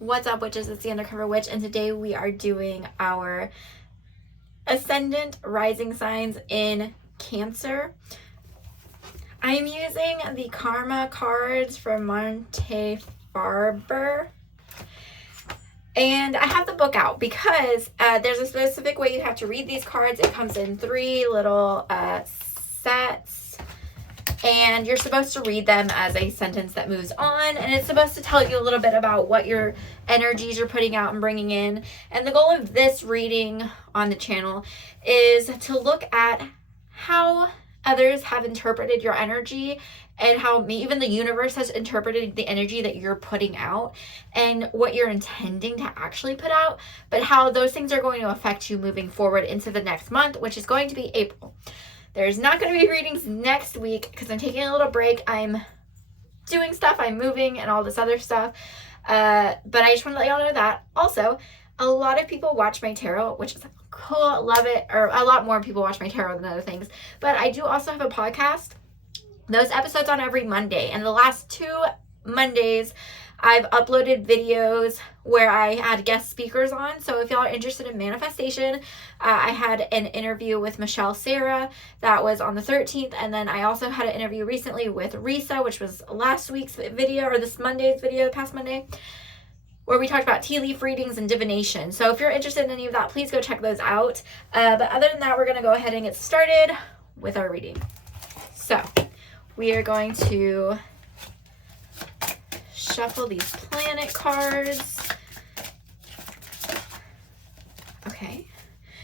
What's up, witches? It's the Undercover Witch, and today we are doing our Ascendant Rising Signs in Cancer. I'm using the Karma cards from Montefiore, and I have the book out because there's a specific way you have to read these cards. It comes in 3 little sets. And you're supposed to read them as a sentence that moves on. And it's supposed to tell you a little bit about what your energies you're putting out and bringing in. And the goal of this reading on the channel is to look at how others have interpreted your energy and how even the universe has interpreted the energy that you're putting out and what you're intending to actually put out, but how those things are going to affect you moving forward into the next month, which is going to be April. There's not going to be readings next week because I'm taking a little break. I'm doing stuff, I'm moving and all this other stuff. But I just want to let y'all know that. Also, a lot of people watch my tarot, which is cool, love it. Or a lot more people watch my tarot than other things. But I do also have a podcast. Those episodes on every Monday. And the last 2 Mondays, I've uploaded videos where I had guest speakers on. So if y'all are interested in manifestation, I had an interview with Michelle Sarah that was on the 13th. And then I also had an interview recently with Risa, which was last week's video or this Monday's video, past Monday, where we talked about tea leaf readings and divination. So if you're interested in any of that, please go check those out. But other than that, we're going to go ahead and get started with our reading. So we are going to shuffle these planet cards. Okay.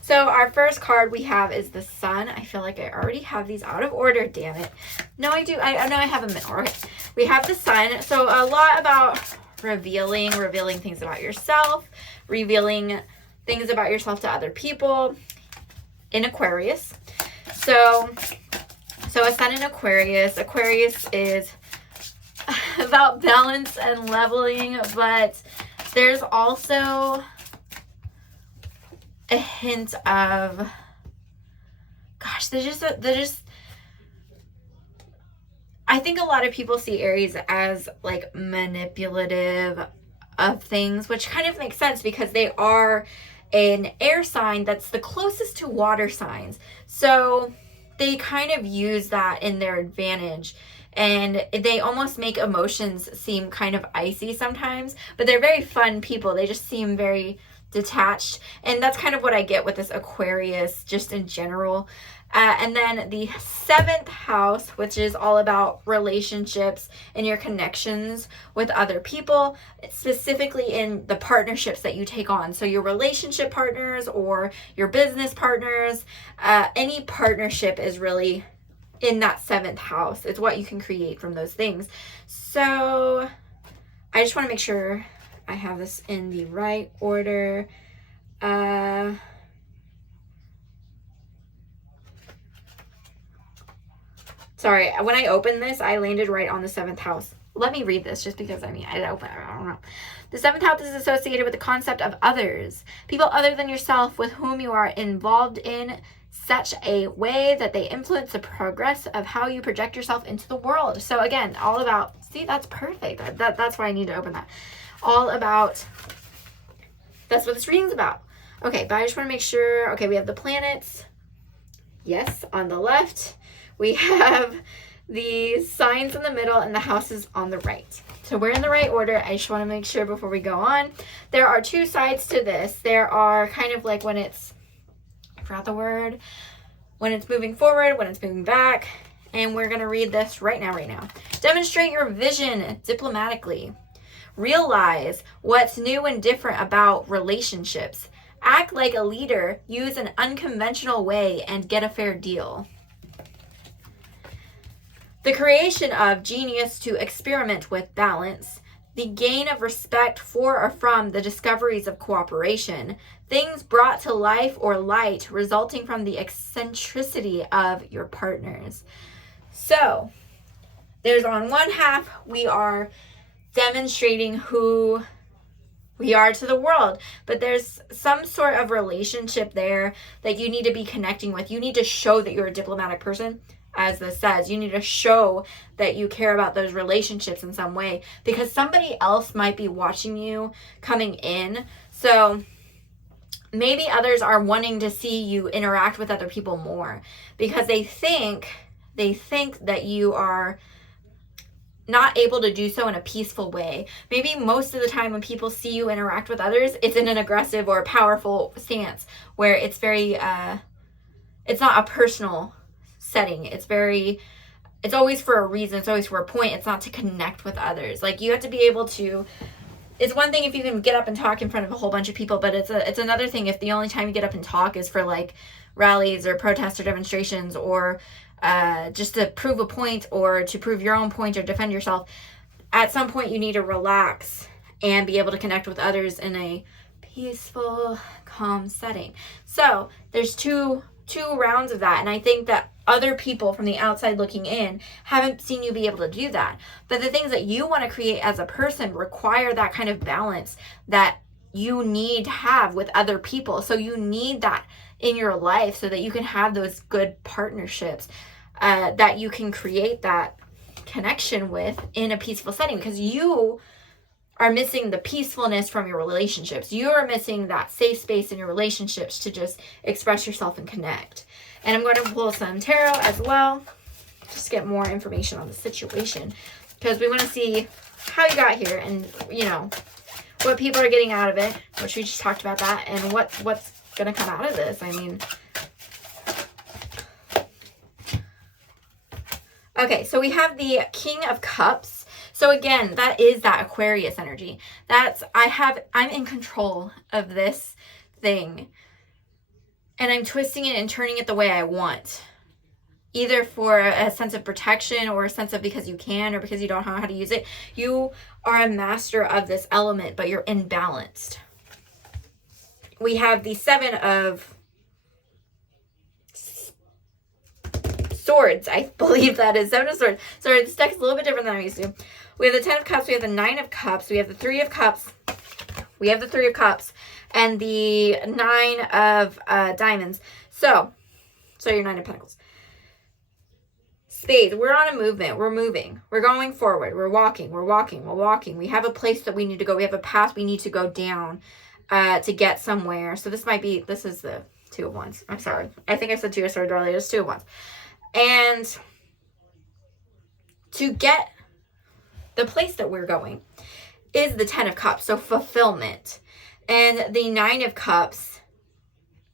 So our first card we have is the Sun. I feel like I already have these out of order, damn it. No, I do. I know I have them in order. Okay. We have the Sun. So a lot about revealing things about yourself, revealing things about yourself to other people in Aquarius. So a Sun in Aquarius. Aquarius is about balance and leveling, but there's also a hint of, gosh, I think a lot of people see Aries as like manipulative of things, which kind of makes sense because they are an air sign that's the closest to water signs. So they kind of use that in their advantage. And they almost make emotions seem kind of icy sometimes, but they're very fun people. They just seem very detached. And that's kind of what I get with this Aquarius just in general. And then the 7th house, which is all about relationships and your connections with other people, specifically in the partnerships that you take on. So your relationship partners or your business partners, any partnership is really in that 7th house. It's what you can create from those things. So I just want to make sure I have this in the right order. Sorry, when I opened this, I landed right on the 7th house. Let me read this just because, I don't know. The 7th house is associated with the concept of others, people other than yourself with whom you are involved in such a way that they influence the progress of how you project yourself into the world. So again, all about, see, that's perfect. That's why I need to open that. All about, that's what this reading's about. Okay, but I just want to make sure, okay, we have the planets. Yes, on the left. We have the signs in the middle and the houses on the right. So we're in the right order. I just want to make sure before we go on. There are 2 sides to this. There are kind of like when it's, I forgot the word, when it's moving forward, when it's moving back. And we're going to read this right now. Demonstrate your vision diplomatically. Realize what's new and different about relationships. Act like a leader. Use an unconventional way and get a fair deal. The creation of genius to experiment with balance, the gain of respect for or from the discoveries of cooperation, things brought to life or light resulting from the eccentricity of your partners. So, there's on one half, we are demonstrating who we are to the world, but there's some sort of relationship there that you need to be connecting with. You need to show that you're a diplomatic person. as this says. You need to show that you care about those relationships in some way, because somebody else might be watching you coming in. So maybe others are wanting to see you interact with other people more because they think that you are not able to do so in a peaceful way. Maybe most of the time when people see you interact with others, it's in an aggressive or powerful stance where it's very, it's not a personal setting. It's always for a reason. It's always for a point. It's not to connect with others. Like, you have to be able to, it's one thing if you can get up and talk in front of a whole bunch of people, but it's another thing if the only time you get up and talk is for like rallies or protests or demonstrations or just to prove a point or to prove your own point or defend yourself. At some point you need to relax and be able to connect with others in a peaceful, calm setting. So there's two rounds of that, and I think that other people from the outside looking in haven't seen you be able to do that. But the things that you want to create as a person require that kind of balance that you need to have with other people. So you need that in your life so that you can have those good partnerships, that you can create that connection with in a peaceful setting, because you are missing the peacefulness from your relationships. You are missing that safe space in your relationships to just express yourself and connect. And I'm going to pull some tarot as well, just to get more information on the situation, because we want to see how you got here and, you know, what people are getting out of it, which we just talked about that, and what's going to come out of this. I mean, okay, so we have the King of Cups. So again, that is that Aquarius energy. I'm in control of this thing, and I'm twisting it and turning it the way I want, either for a sense of protection or a sense of because you can or because you don't know how to use it. You are a master of this element, but you're imbalanced. We have the Seven of Swords. I believe that is Seven of Swords. Sorry, this deck is a little bit different than I'm used to. We have the Ten of Cups. We have the Nine of Cups. We have the Three of Cups. We have the Three of Cups. And the Nine of Diamonds. So your Nine of Pentacles. Spades. We're on a movement. We're moving. We're going forward. We're walking. We're walking. We're walking. We have a place that we need to go. We have a path we need to go down to get somewhere. So this is the Two of Wands. I'm sorry. I think I said Two of Swords earlier. It's Two of Wands. And to get the place that we're going is the Ten of Cups. So fulfillment. And the Nine of Cups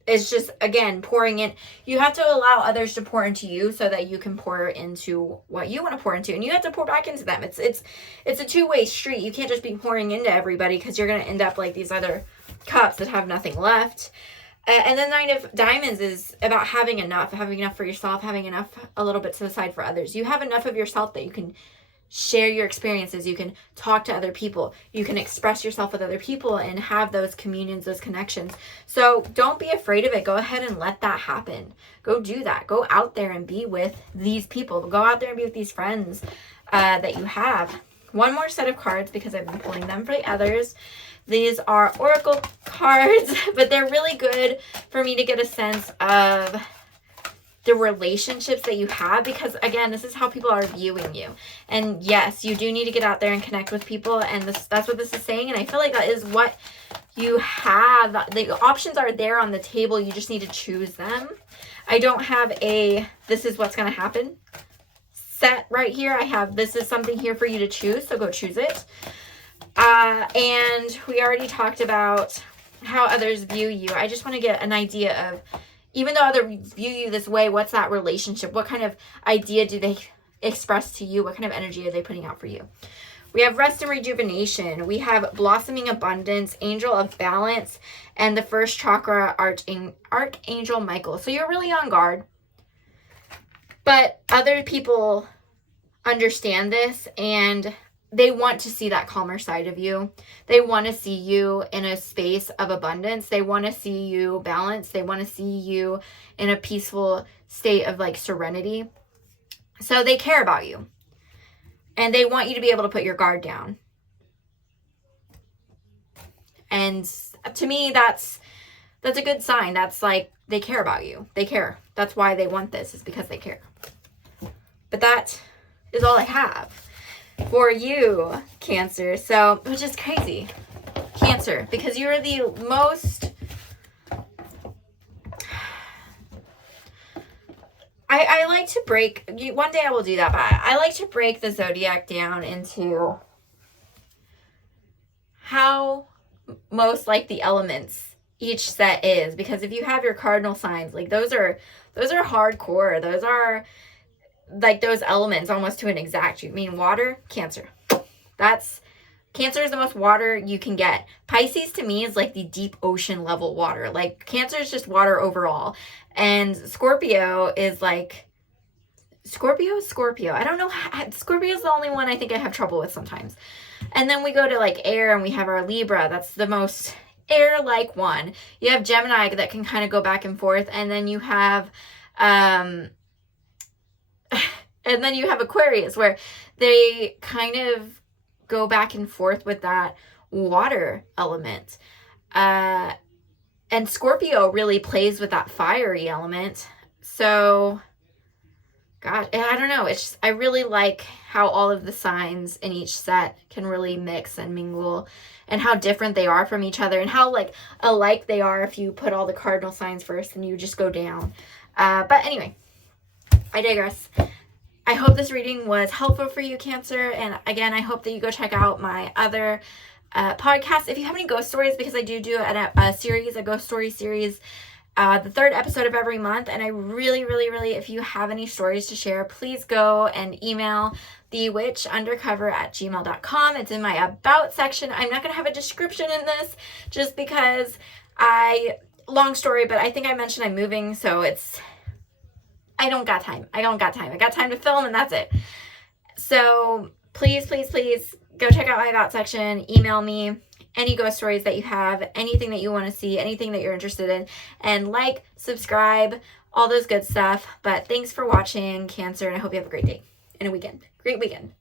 is just, again, pouring in. You have to allow others to pour into you so that you can pour into what you want to pour into. And you have to pour back into them. It's a two-way street. You can't just be pouring into everybody, because you're going to end up like these other cups that have nothing left. And the Nine of Diamonds is about having enough for yourself, having enough a little bit to the side for others. You have enough of yourself that you can share your experiences. You can talk to other people. You can express yourself with other people and have those communions, those connections. So don't be afraid of it. Go ahead and let that happen. Go do that. Go out there and be with these people. Go out there and be with these friends that you have. One more set of cards, because I've been pulling them for the others. These are oracle cards, but they're really good for me to get a sense of the relationships that you have, because again, this is how people are viewing you. And yes, you do need to get out there and connect with people, and that's what this is saying. And I feel like that is what you have. The options are there on the table. You just need to choose them. I don't have a this is what's going to happen set right here. I have this is something here for you to choose, so go choose it. And we already talked about how others view you. I just want to get an idea of, even though others view you this way, what's that relationship? What kind of idea do they express to you? What kind of energy are they putting out for you? We have Rest and Rejuvenation. We have Blossoming Abundance, Angel of Balance, and the first chakra, Archangel Michael. So you're really on guard. But other people understand this, and they want to see that calmer side of you. They want to see you in a space of abundance. They want to see you balanced. They want to see you in a peaceful state of like serenity. So they care about you. And they want you to be able to put your guard down. And to me, that's a good sign. That's like, they care about you. They care. That's why they want this, is because they care. But that is all I have for you, Cancer. So, which is crazy. Cancer, because you are the most... I like to break... One day I will do that, but I like to break the zodiac down into how most like the elements each set is. Because if you have your cardinal signs, like those are hardcore. Those are like those elements almost to an exact. You mean water? Cancer. Cancer is the most water you can get. Pisces to me is like the deep ocean level water. Like Cancer is just water overall. And Scorpio is like, Scorpio. I don't know. Scorpio is the only one I think I have trouble with sometimes. And then we go to like air and we have our Libra. That's the most air-like one. You have Gemini that can kind of go back and forth. And then you have, Aquarius where they kind of go back and forth with that water element. And Scorpio really plays with that fiery element. So, God, I don't know. It's just, I really like how all of the signs in each set can really mix and mingle, and how different they are from each other, and how like alike they are if you put all the cardinal signs first and you just go down. But anyway, I digress. I hope this reading was helpful for you, Cancer. And again, I hope that you go check out my other podcast. If you have any ghost stories, because I do a series, a ghost story series, the third episode of every month. And I really, if you have any stories to share, please go and email thewitchundercover@gmail.com. It's in my about section. I'm not going to have a description in this just because long story, but I think I mentioned I'm moving. So I don't got time. I got time to film and that's it. So please go check out my about section. Email me any ghost stories that you have, anything that you want to see, anything that you're interested in, and like, subscribe, all those good stuff. But thanks for watching, Cancer, and I hope you have a great day and great weekend.